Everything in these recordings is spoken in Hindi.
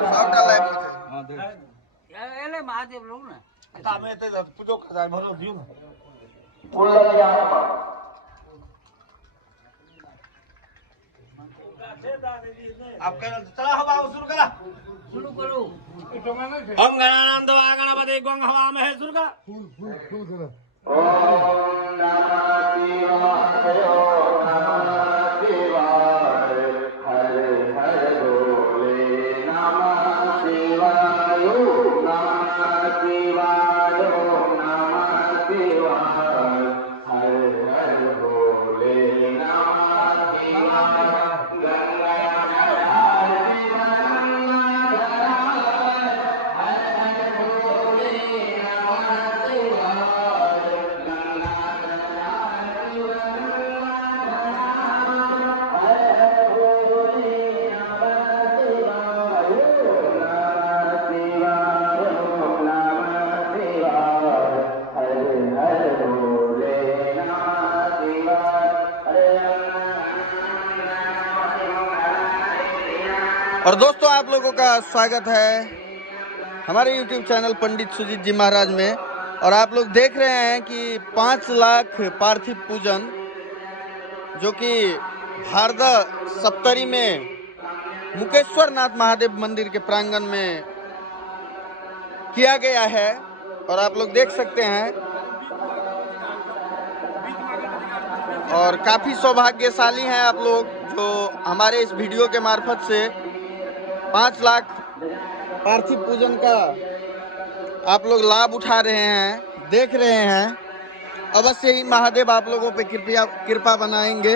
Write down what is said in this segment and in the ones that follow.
सबटा लाइव में छै। हां दे एले महादेव लोग ना तामे एते पूजो कर भरो दियो ना। आप कह चला हवा शुरू करा। शुरू करो ओम गणानां दवा गणपति गंग हवा में है शुरू करा। फूल करो। ओम नमः शिवाय ओम नमः शिवाय हरे हरे बोले नमः शिवाय ओम नमः शिवाय ओम नमः शिवाय हरे हरे बोले नमः शिवाय और दोस्तों आप लोगों का स्वागत है हमारे YouTube चैनल पंडित सुजीत जी महाराज में। और आप लोग देख रहे हैं कि 5 लाख पार्थिव पूजन जो कि भारदा सप्तरी में मुकेश्वर नाथ महादेव मंदिर के प्रांगण में किया गया है। और आप लोग देख सकते हैं और काफ़ी सौभाग्यशाली हैं आप लोग जो हमारे इस वीडियो के मार्फत से 5 लाख पार्थिव पूजन का आप लोग लाभ उठा रहे हैं, देख रहे हैं। अवश्य ही महादेव आप लोगों पे कृपा बनाएंगे।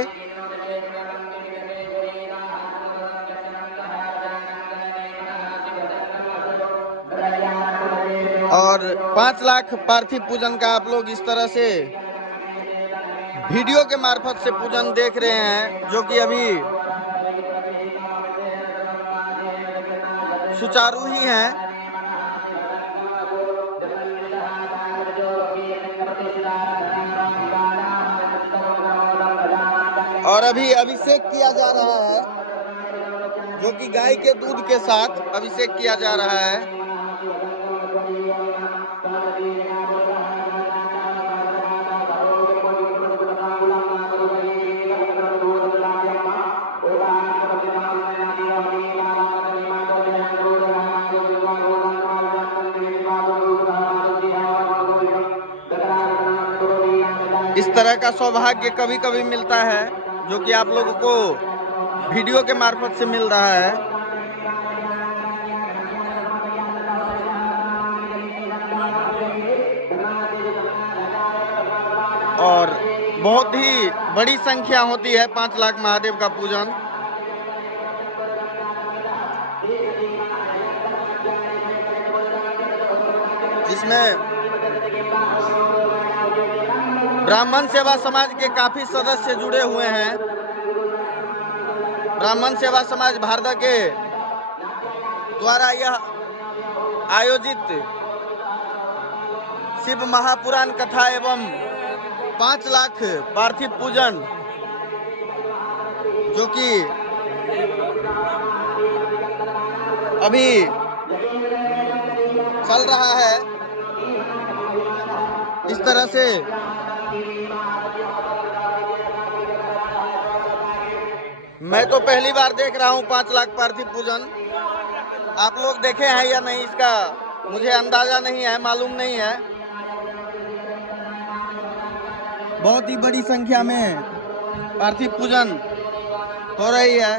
और 5 लाख पार्थिव पूजन का आप लोग इस तरह से वीडियो के मार्फत से पूजन देख रहे हैं जो कि अभी सुचारू ही हैं। और अभी अभिषेक किया जा रहा है जो कि गाय के दूध के साथ अभिषेक किया जा रहा है। इस तरह का सौभाग्य कभी कभी मिलता है जो कि आप लोगों को वीडियो के मार्फत से मिल रहा है। और बहुत ही बड़ी संख्या होती है 5 लाख महादेव का पूजन। जिसमें ब्राह्मण सेवा समाज के काफी सदस्य जुड़े हुए हैं। ब्राह्मण सेवा समाज भारदा के द्वारा यह आयोजित शिव महापुराण कथा एवं 5 लाख पार्थिव पूजन जो कि अभी चल रहा है, इस तरह से मैं तो पहली बार देख रहा हूँ 5 लाख पार्थिव पूजन। आप लोग देखे हैं या नहीं इसका मुझे अंदाजा नहीं है, मालूम नहीं है। बहुत ही बड़ी संख्या में पार्थिव पूजन हो रही है,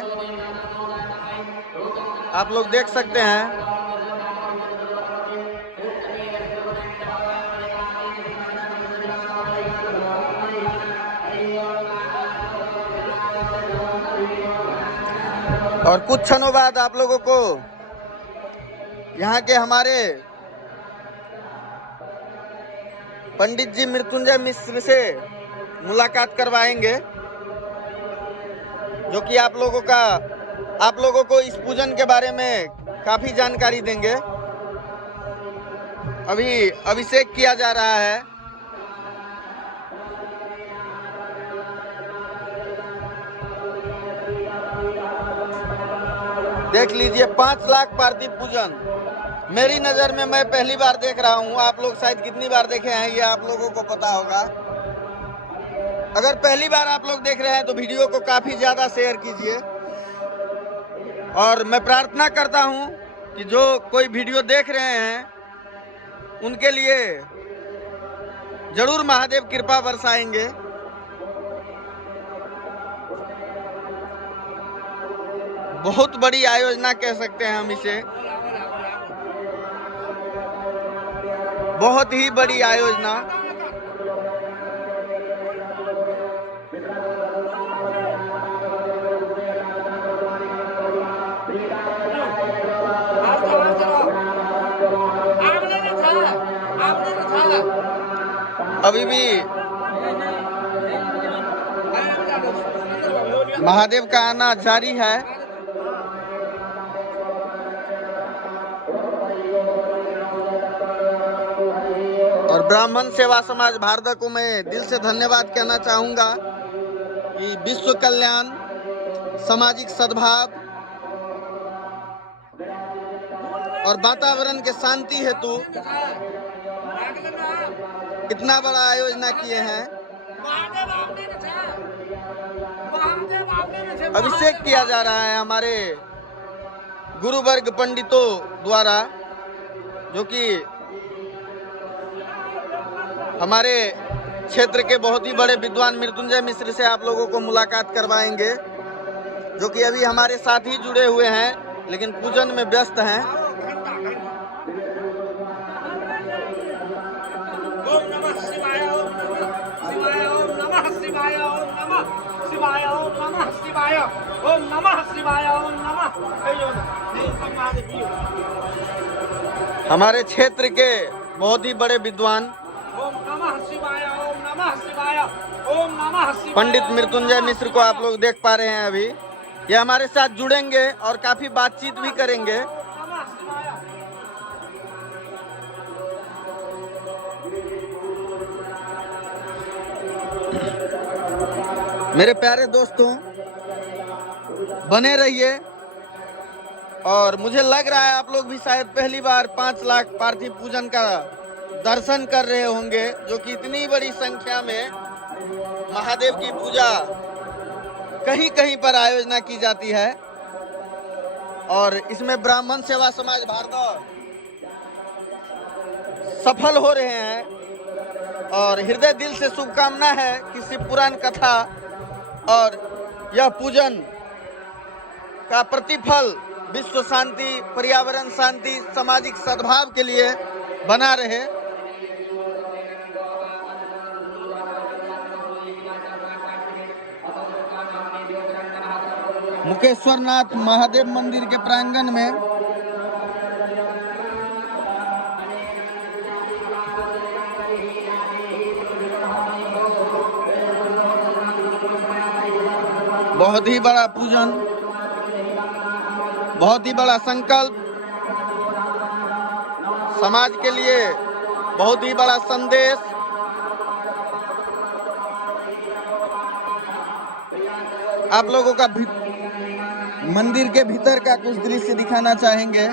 आप लोग देख सकते हैं। और कुछ क्षणों बाद आप लोगों को यहाँ के हमारे पंडित जी मृत्युंजय मिश्र से मुलाकात करवाएंगे जो कि आप लोगों को इस पूजन के बारे में काफी जानकारी देंगे। अभी अभिषेक किया जा रहा है। देख लीजिए 5 लाख पार्थिव पूजन। मेरी नज़र में मैं पहली बार देख रहा हूँ, आप लोग शायद कितनी बार देखे हैं ये आप लोगों को पता होगा। अगर पहली बार आप लोग देख रहे हैं तो वीडियो को काफ़ी ज़्यादा शेयर कीजिए। और मैं प्रार्थना करता हूँ कि जो कोई वीडियो देख रहे हैं उनके लिए जरूर महादेव कृपा बरसाएंगे। बहुत बड़ी आयोजना कह सकते हैं हम इसे, बहुत ही बड़ी आयोजना। अभी भी महादेव का आना जारी है। और ब्राह्मण सेवा समाज भारत को मैं दिल से धन्यवाद कहना चाहूँगा कि विश्व कल्याण, सामाजिक सद्भाव और वातावरण के शांति हेतु इतना बड़ा आयोजना किए हैं। अभिषेक किया जा रहा है हमारे गुरुवर्ग पंडितों द्वारा, जो कि हमारे क्षेत्र के बहुत ही बड़े विद्वान मृत्युंजय मिश्र से आप लोगों को मुलाकात करवाएंगे, जो कि अभी हमारे साथ ही जुड़े हुए हैं लेकिन पूजन में व्यस्त हैं। ओम नमः शिवाय, ओम नमः शिवाय, ओम नमः शिवाय, ओम नमः शिवाय, ओम नमः शिवाय, ओम नमः शिवाय, ओम नमः। हमारे क्षेत्र के बहुत ही बड़े विद्वान ओम नमः शिवाय, ओम नमः शिवाय, ओम नमः शिवाय, पंडित मृत्युंजय मिश्र को आप लोग देख पा रहे हैं। अभी ये हमारे साथ जुड़ेंगे और काफी बातचीत भी करेंगे। नमः शिवाय। मेरे प्यारे दोस्तों, बने रहिए। और मुझे लग रहा है आप लोग भी शायद पहली बार 5 लाख पार्थिव पूजन का दर्शन कर रहे होंगे, जो कि इतनी बड़ी संख्या में महादेव की पूजा कहीं कहीं पर आयोजना की जाती है। और इसमें ब्राह्मण सेवा समाज भारत सफल हो रहे हैं। और हृदय दिल से शुभकामना है कि शिव पुराण कथा और यह पूजन का प्रतिफल विश्व शांति, पर्यावरण शांति, सामाजिक सद्भाव के लिए बना रहे। मुकेश्वरनाथ महादेव मंदिर के प्रांगण में बहुत ही बड़ा पूजन, बहुत ही बड़ा संकल्प, समाज के लिए बहुत ही बड़ा संदेश। आप लोगों का मंदिर के भीतर का कुछ दृश्य दिखाना चाहेंगे।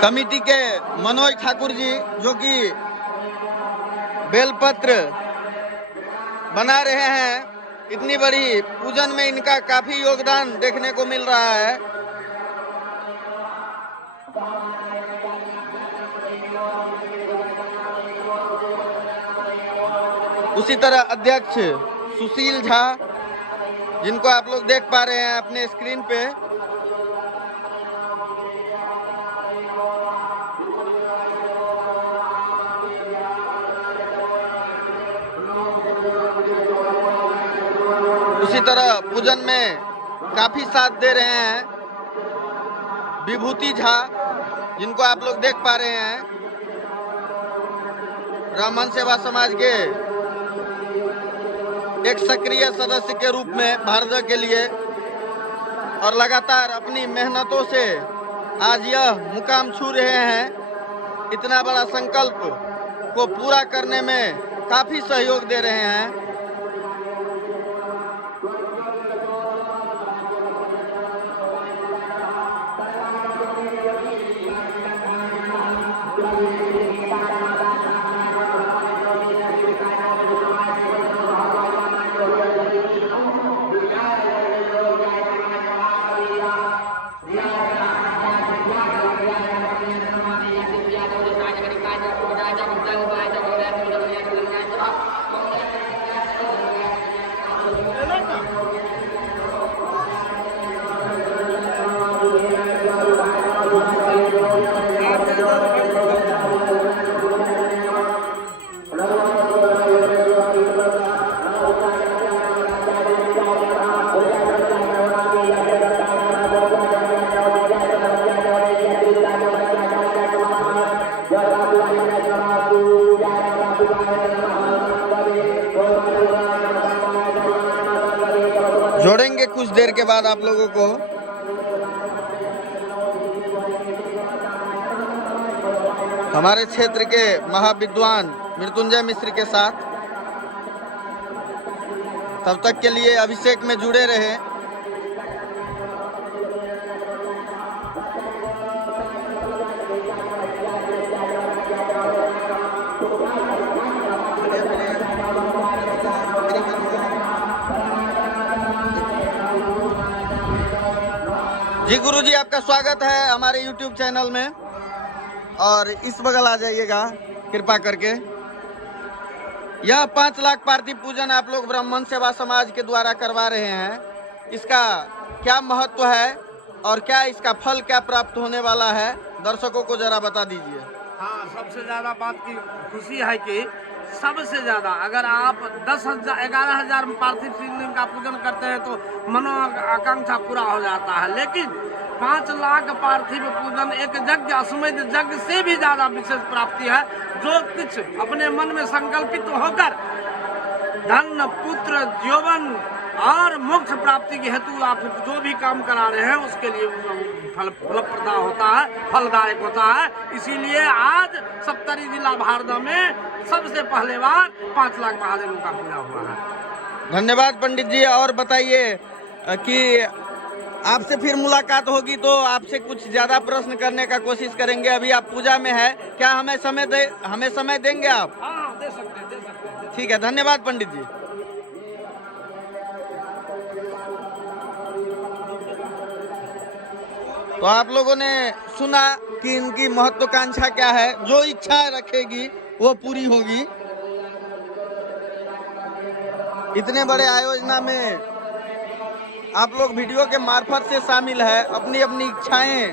कमेटी के मनोज ठाकुर जी, जो कि बेलपत्र बना रहे हैं, इतनी बड़ी पूजन में इनका काफी योगदान देखने को मिल रहा है। उसी तरह अध्यक्ष सुशील झा, जिनको आप लोग देख पा रहे हैं अपने स्क्रीन पे, उसी तरह पूजन में काफी साथ दे रहे हैं विभूति झा, जिनको आप लोग देख पा रहे हैं, ब्राह्मण सेवा समाज के एक सक्रिय सदस्य के रूप में भारत के लिए, और लगातार अपनी मेहनतों से आज यह मुकाम छू रहे हैं। इतना बड़ा संकल्प को पूरा करने में काफी सहयोग दे रहे हैं। जोड़ेंगे कुछ देर के बाद आप लोगों को। हमारे क्षेत्र के महाविद्वान मृत्युंजय मिश्र के साथ। तब तक के लिए अभिषेक में जुड़े रहे। जी गुरुजी, आपका स्वागत है हमारे YouTube चैनल में। और इस बगल आ जाइएगा कृपा करके। यह 5 लाख पार्थिव पूजन आप लोग ब्राह्मण सेवा समाज के द्वारा करवा रहे हैं। इसका क्या महत्व है और क्या इसका फल क्या प्राप्त होने वाला है, दर्शकों को जरा बता दीजिए। हाँ, सबसे ज़्यादा बात की खुशी है कि सबसे ज़्यादा अगर आप 11,000 पार्थिव शिवलिंग का पूजन करते हैं तो मनोआकांक्षा पूरा हो जाता है। लेकिन 5 लाख पार्थिव पूजन एक यज्ञ, अश्वमेध यज्ञ से भी ज़्यादा विशेष प्राप्ति है। जो कुछ अपने मन में संकल्पित होकर धन, पुत्र, यौवन और मोक्ष प्राप्ति के हेतु आप जो भी काम करा रहे हैं उसके लिए फलप्रदा होता है, फलदायक होता है। इसीलिए आज सप्तरी जिला भारदा में सबसे पहले बार 5 लाख महादेवों का पूजा हुआ है। धन्यवाद पंडित जी। और बताइए कि आपसे फिर मुलाकात होगी तो आपसे कुछ ज्यादा प्रश्न करने का कोशिश करेंगे। अभी आप पूजा में है, क्या हमें समय देंगे आप? हाँ, दे सकते हैं। ठीक है, धन्यवाद पंडित जी। तो आप लोगों ने सुना कि इनकी महत्वाकांक्षा क्या है। जो इच्छा रखेगी वो पूरी होगी। इतने बड़े आयोजना में आप लोग वीडियो के मार्फत से शामिल है, अपनी अपनी इच्छाएं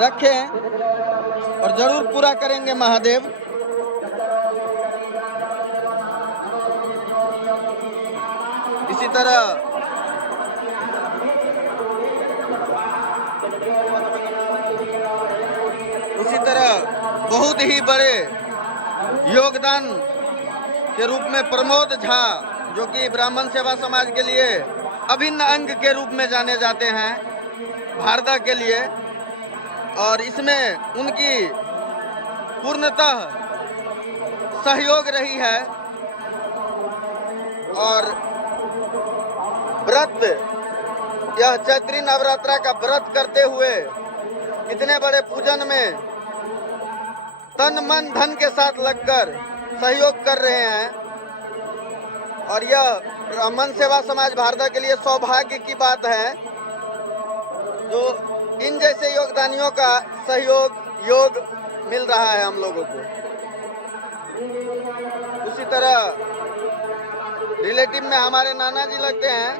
रखें और जरूर पूरा करेंगे महादेव। इसी तरह बहुत ही बड़े योगदान के रूप में प्रमोद झा, जो कि ब्राह्मण सेवा समाज के लिए अभिन्न अंग के रूप में जाने जाते हैं भारदा के लिए, और इसमें उनकी पूर्णतः सहयोग रही है। और व्रत, यह चैत्री नवरात्रा का व्रत करते हुए इतने बड़े पूजन में तन मन धन के साथ लगकर सहयोग कर रहे हैं। और यह ब्राह्मण सेवा समाज भारदा के लिए सौभाग्य की बात है जो इन जैसे योगदानियों का योग मिल रहा है हम लोगों को। उसी तरह रिलेटिव में हमारे नाना जी लगते हैं,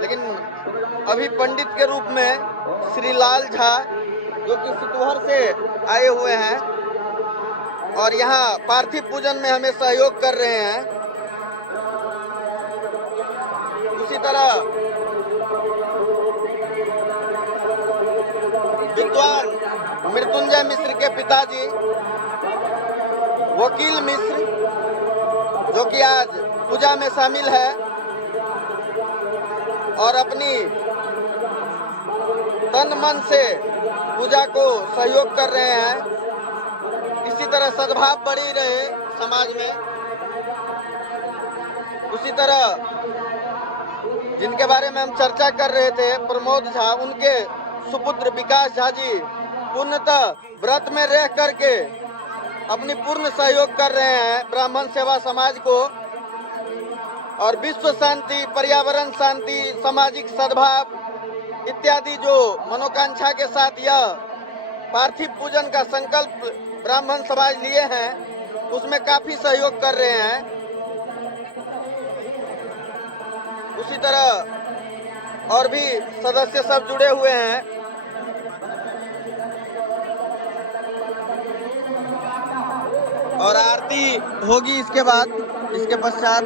लेकिन अभी पंडित के रूप में श्री लाल झा, जो कि सितोहर से आए हुए हैं और यहाँ पार्थिव पूजन में हमें सहयोग कर रहे हैं। उसी तरह विद्वान मृत्युंजय मिश्र के पिताजी वकील मिश्र, जो कि आज पूजा में शामिल है और अपनी तन मन से पूजा को सहयोग कर रहे हैं। इसी तरह सद्भाव बढ़ी रहे समाज में। उसी तरह जिनके बारे में हम चर्चा कर रहे थे, प्रमोद झा, उनके सुपुत्र विकास झा जी पूर्णतः व्रत में रह करके अपनी पूर्ण सहयोग कर रहे हैं ब्राह्मण सेवा समाज को, और विश्व शांति, पर्यावरण शांति, सामाजिक सद्भाव इत्यादि जो मनोकांक्षा के साथ यह पार्थिव पूजन का संकल्प ब्राह्मण समाज लिए हैं, उसमें काफी सहयोग कर रहे हैं। उसी तरह और भी सदस्य सब जुड़े हुए हैं। और आरती होगी इसके बाद, इसके पश्चात